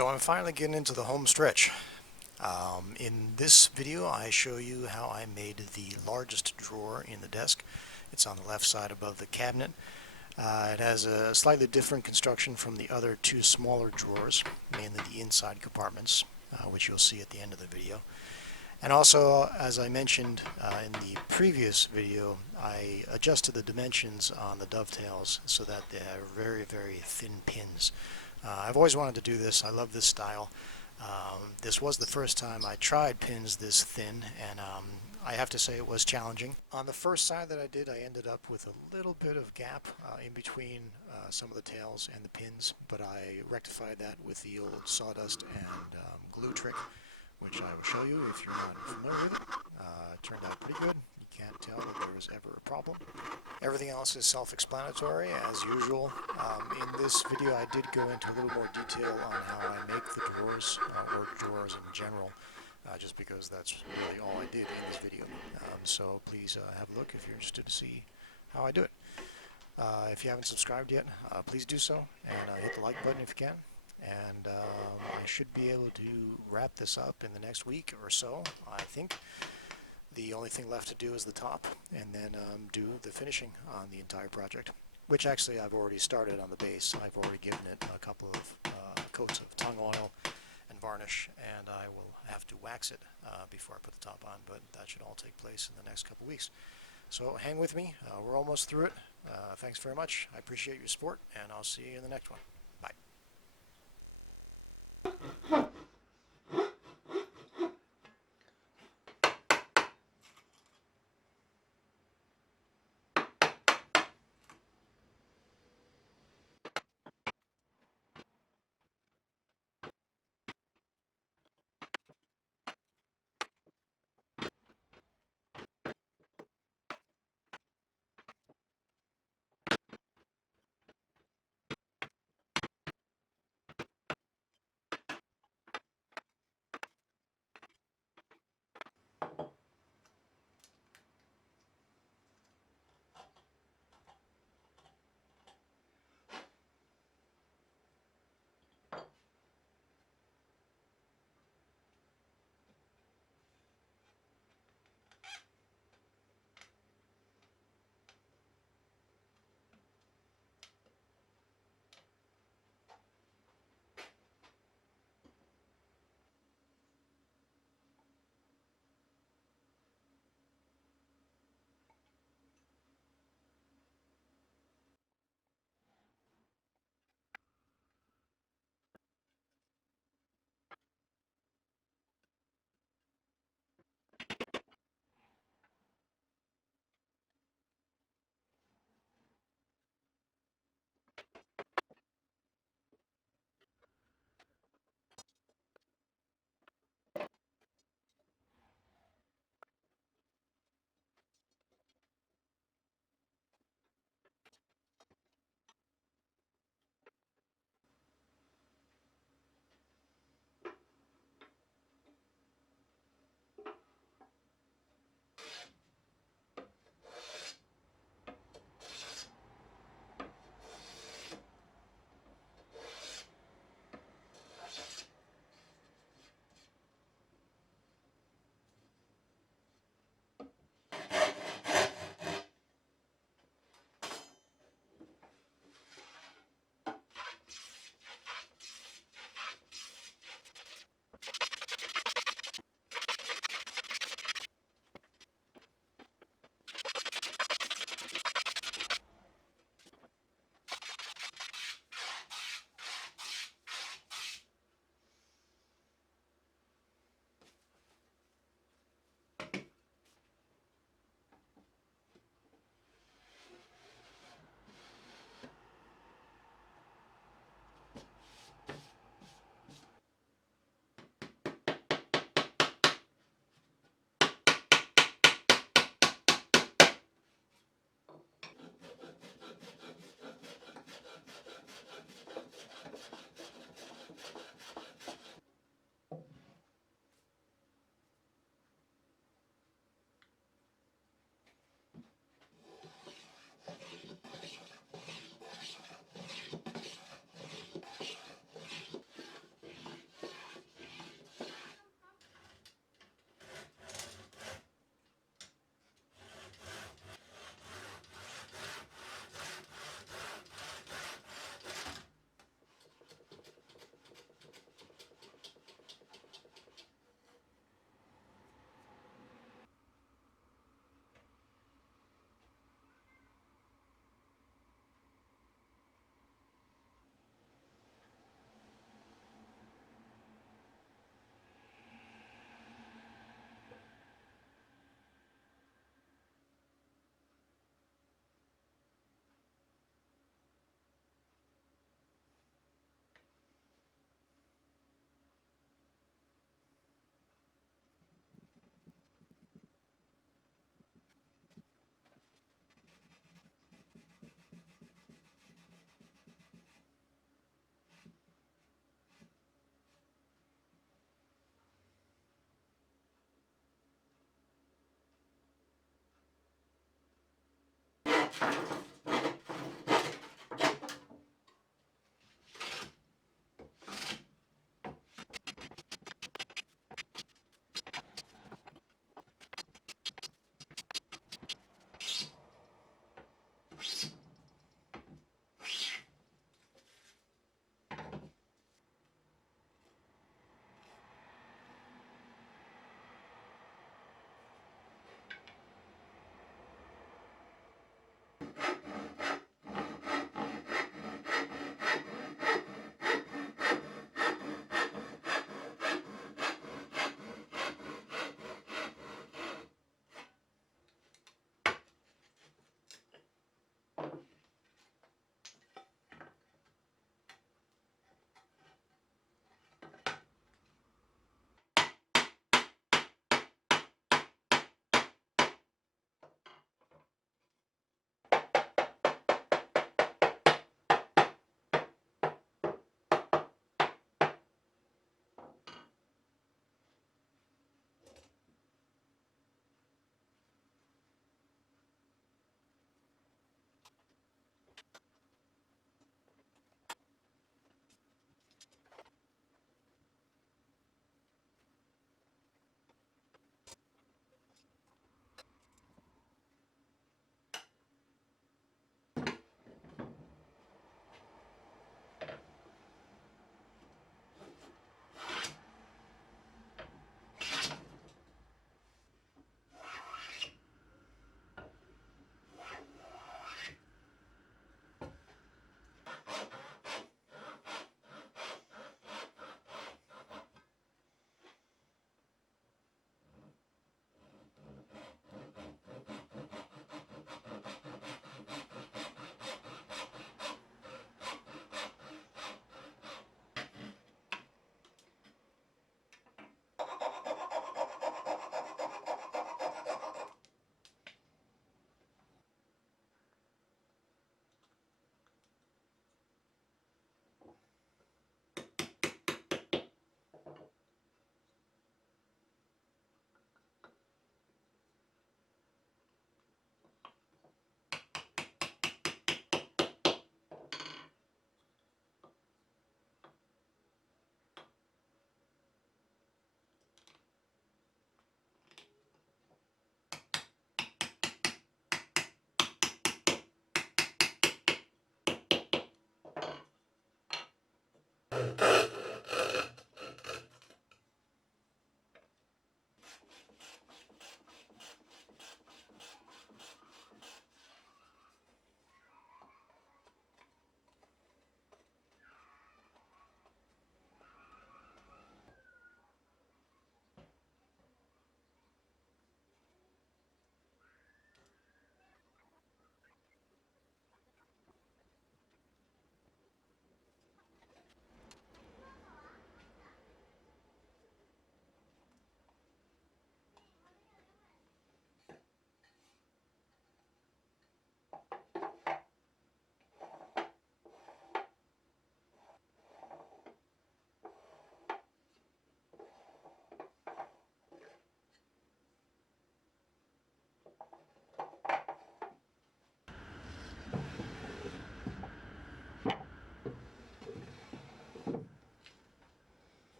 So I'm finally getting into the home stretch. In this video I show you how I made the largest drawer in the desk. It's on the left side above the cabinet. It has a slightly different construction from the other two smaller drawers, mainly the inside compartments, which you'll see at the end of the video. And also, as I mentioned in the previous video, I adjusted the dimensions on the dovetails so that they have very, very thin pins. I've always wanted to do this. I love this style. This was the first time I tried pins this thin, and I have to say it was challenging. On the first side that I did, I ended up with a little bit of gap in between some of the tails and the pins, but I rectified that with the old sawdust and glue trick, which I will show you if you're not familiar with it. It turned out pretty good. You can't tell that there was ever a problem. Everything else is self-explanatory as usual. In this video I did go into a little more detail on how I make the drawers, or drawers in general, just because that's really all I did in this video. So please have a look if you're interested to see how I do it. If you haven't subscribed yet, please do so, and hit the like button if you can. And I should be able to wrap this up in the next week or so, I think. The only thing left to do is the top, and then do the finishing on the entire project, which actually I've already started on the base. I've already given it a couple of coats of tung oil and varnish, and I will have to wax it before I put the top on, but that should all take place in the next couple weeks. So hang with me. We're almost through it. Thanks very much. I appreciate your support, and I'll see you in the next one. Bye.